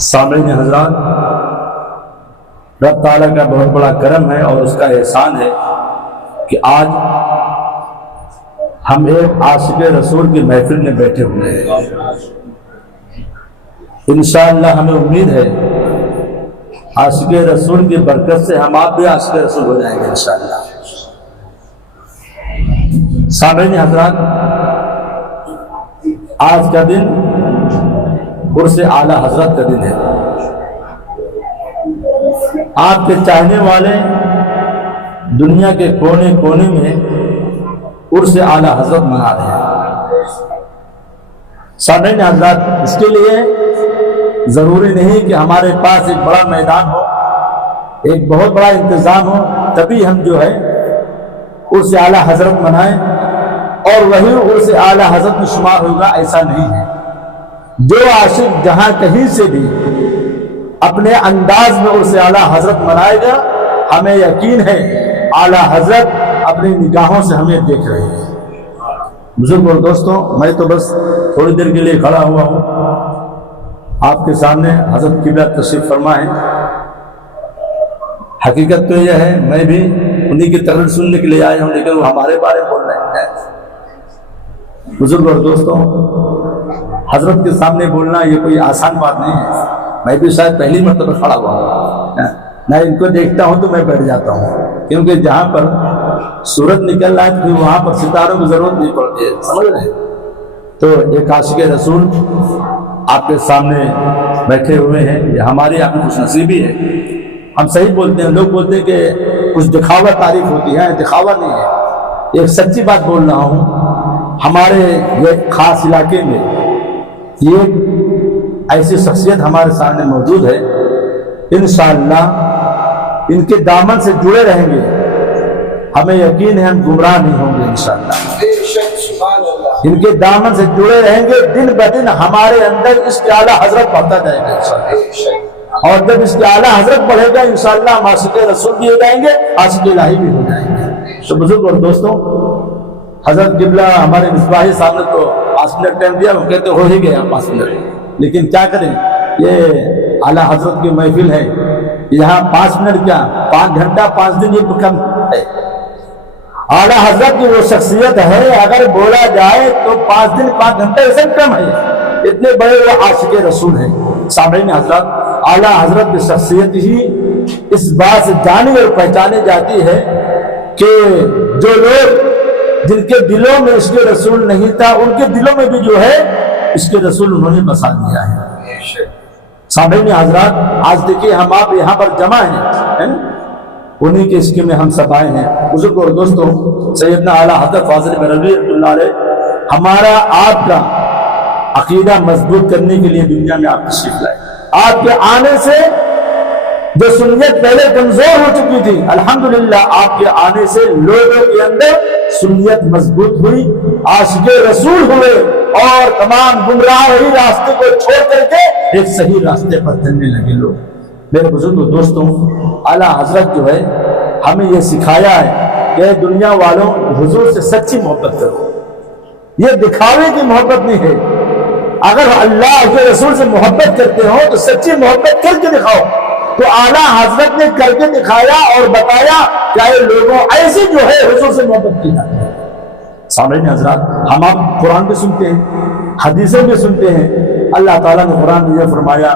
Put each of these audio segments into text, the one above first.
سامعین حضرات، رب تعالیٰ کا بہت بڑا کرم ہے اور اس کا احسان ہے کہ آج ہم ایک عاشق رسول کی محفل میں بیٹھے ہوئے ہیں۔ انشاءاللہ ہمیں امید ہے عاشق رسول کی برکت سے ہم آپ بھی عاشق رسول ہو جائیں گے انشاءاللہ۔ سامعین حضرات، آج کا دن عرس اعلیٰ حضرت کا دن ہے۔ آپ کے چاہنے والے دنیا کے کونے کونے میں عرس اعلیٰ حضرت منا رہے ہیں۔ سامعین حضرات، اس کے لیے ضروری نہیں کہ ہمارے پاس ایک بڑا میدان ہو، ایک بہت بڑا انتظام ہو، تبھی ہم جو ہے عرس اعلیٰ حضرت منائیں اور وہی عرس اعلیٰ حضرت میں شمار ہوگا، ایسا نہیں ہے۔ جو عاشق جہاں کہیں سے بھی اپنے انداز میں عرس اعلیٰ حضرت منائے گا، ہمیں یقین ہے اعلیٰ حضرت اپنی نگاہوں سے ہمیں دیکھ رہے ہیں۔ بزرگ اور دوستوں، میں تو بس تھوڑی دیر کے لیے کھڑا ہوا ہوں، آپ کے سامنے حضرت قبلہ تشریف فرما ہے۔ حقیقت تو یہ ہے میں بھی انہی کی تقریر سننے کے لیے آیا ہوں، لیکن وہ ہمارے بارے میں بول رہے ہیں۔ بزرگ اور دوستوں، حضرت کے سامنے بولنا یہ کوئی آسان بات نہیں ہے۔ میں بھی شاید پہلی مرتبہ کھڑا ہوا ہوں، نہ ان کو دیکھتا ہوں تو میں بیٹھ جاتا ہوں، کیونکہ جہاں پر سورج نکل رہا ہے تو وہاں پر ستاروں کی ضرورت نہیں پڑتی ہے، سمجھ رہے ہیں؟ تو ایک عاشق رسول آپ کے سامنے بیٹھے ہوئے ہیں، یہ ہماری آپ کی خوش نصیبی ہے۔ ہم صحیح بولتے ہیں، لوگ بولتے ہیں کہ کچھ دکھاوا تعریف ہوتی ہے، دکھاوا نہیں ہے، ایک سچی بات بول رہا ہوں۔ ہمارے یہ خاص علاقے میں یہ ایسی شخصیت ہمارے سامنے موجود ہے، انشاءاللہ ان کے دامن سے جڑے رہیں گے، ہمیں یقین ہے ہم گمراہ نہیں ہوں گے انشاءاللہ۔ ان کے دامن سے جڑے رہیں گے، دن بدن ہمارے اندر اس کے اعلیٰ حضرت بڑھتا جائے گا انشاءاللہ، اور جب اس کے اعلیٰ حضرت بڑھے گا انشاءاللہ ہم عاشق رسول بھی ہو جائیں گے، عاشق الہی بھی ہو جائیں گے۔ تو بزرگ اور دوستوں، حضرت قبلہ ہمارے مصباحی صاحب نے تو 5 منٹ ٹائم دیا، وہ کہتے ہو ہی گیا 5 منٹ، لیکن کیا کریں، یہ اعلیٰ حضرت کی محفل ہے، یہاں 5 منٹ کیا 5 گھنٹہ 5 دن یہ کم ہے۔ اعلیٰ حضرت کی وہ شخصیت ہے، اگر بولا جائے تو 5 دن 5 گھنٹے سے کم ہے، اتنے بڑے وہ عاشق رسول ہیں۔ سامعین حضرات، اعلیٰ حضرت کی شخصیت ہی اس بات سے جانی اور پہچانی جاتی ہے کہ جو لوگ جن کے دلوں میں اس کے رسول نہیں تھا، ان کے دلوں میں بھی جو ہے اس کے رسول انہوں نے بسا دیا ہے۔ سامعین حضرات، آج دیکھیے ہم آپ یہاں پر جمع ہیں، انہی کے عشق میں ہم سب آئے ہیں۔ بزرگ اور دوستوں، سیدنا اعلیٰ حضرت فاضل بریلوی رحمۃ اللہ علیہ ہمارا آپ کا عقیدہ مضبوط کرنے کے لیے دنیا میں آپ تشریف لائے۔ آپ کے آنے سے جو سنیت پہلے کمزور ہو چکی تھی، الحمدللہ آپ کے آنے سے لوگوں کے اندر سنیت مضبوط ہوئی، عاشق رسول ہوئے، اور تمام گمراہ وہی راستے کو چھوڑ کر کے ایک صحیح راستے پر چلنے لگے لوگ۔ میرے بزرگ دوستوں، اعلیٰ حضرت جو ہے ہمیں یہ سکھایا ہے کہ دنیا والوں حضور سے سچی محبت کرو، یہ دکھاوے کی محبت نہیں ہے۔ اگر اللہ کے رسول سے محبت کرتے ہو تو سچی محبت کر کے دکھاؤ۔ تو اعلیٰ حضرت نے کر کے دکھایا اور بتایا کہ اے لوگوں، ایسے جو ہے حضور سے محبت کی جاتی ہے۔ سامعین حضرات، ہم آپ قرآن بھی سنتے ہیں، حدیثیں بھی سنتے ہیں، اللہ تعالیٰ نے قرآن میں یہ فرمایا،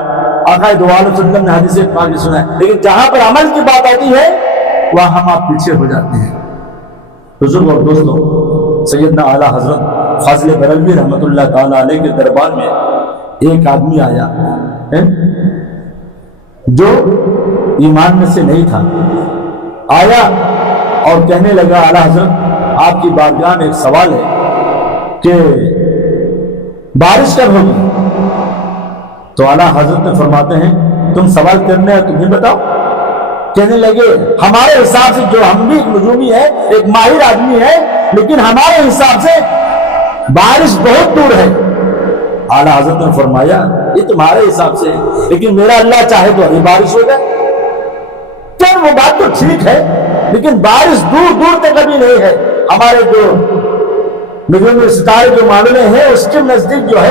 آقا دو علیہ وسلم نے حدیث پاک بھی سنا ہے، لیکن جہاں پر عمل کی بات آتی ہے وہاں ہم آپ پیچھے ہو جاتے ہیں۔ بزرگ اور دوستوں، سیدنا اعلیٰ حضرت فاضل بریلوی رحمۃ اللہ تعالیٰ علیہ کے دربار میں ایک آدمی آیا جو ایمان میں سے نہیں تھا، آیا اور کہنے لگا اعلیٰ حضرت آپ کی بارگاہ میں ایک سوال ہے کہ بارش کب ہوگی؟ تو اعلیٰ حضرت نے فرماتے ہیں تم سوال کرنے ہیں، تمہیں بتاؤ۔ کہنے لگے ہمارے حساب سے، جو ہم بھی ایک نجومی ہے، ایک ماہر آدمی ہے، لیکن ہمارے حساب سے بارش بہت دور ہے۔ اعلیٰ حضرت نے فرمایا یہ تمہارے حساب سے، لیکن میرا اللہ چاہے تو ابھی بارش ہو جائے۔ کیا وہ بات تو ٹھیک ہے، لیکن بارش دور دور تک ابھی نہیں ہے۔ ہمارے جو نجوم ستارے جو معاملے ہیں اس کے نزدیک جو ہے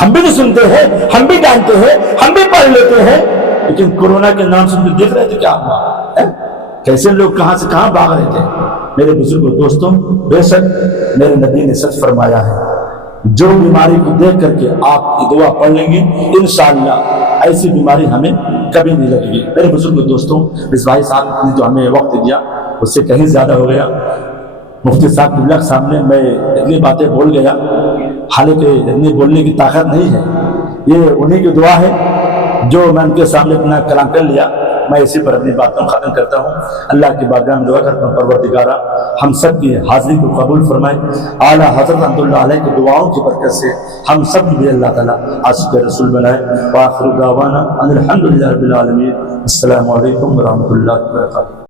ہم بھی تو سنتے ہیں, ہم بھی جانتے ہیں, ہم بھی پڑھ لیتے ہیں, لیکن کورونا کے نام سن کے دیکھ رہے تھے کیا ہوا, کیسے لوگ کہاں سے کہاں بھاگ رہے تھے. میرے بزرگوں دوستوں, بے شک میرے نبی نے سچ فرمایا ہے, جو بیماری کو دیکھ کر کے آپ یہ دعا پڑھ لیں گے انشاءاللہ ایسی بیماری ہمیں کبھی نہیں لگے گی. میرے بزرگوں دوستوں, اس بھائی صاحب نے جو ہمیں وقت دیا اس سے کہیں زیادہ ہو گیا. مفتی صاحب کے بلک سامنے میں اتنی باتیں بول گیا, حالانکہ اتنی بولنے کی طاقت نہیں ہے, یہ انہی کی دعا ہے جو میں ان کے سامنے اپنا کلام کر لیا. میں اسی پر اپنی باتوں ختم کرتا ہوں. اللہ کی بارگاہ میں دعا کرتا ہوں پروردگارہ ہم سب کی حاضری کو قبول فرمائے. اعلیٰ حضرت رحمۃ اللہ علیہ کی دعاؤں کی برکت سے ہم سب بھی اللہ تعالیٰ عاشق رسول بنائے. وآخر دعوانا ان الحمد للہ رب العالمین. السلام علیکم ورحمۃ اللہ وبرکاتہ.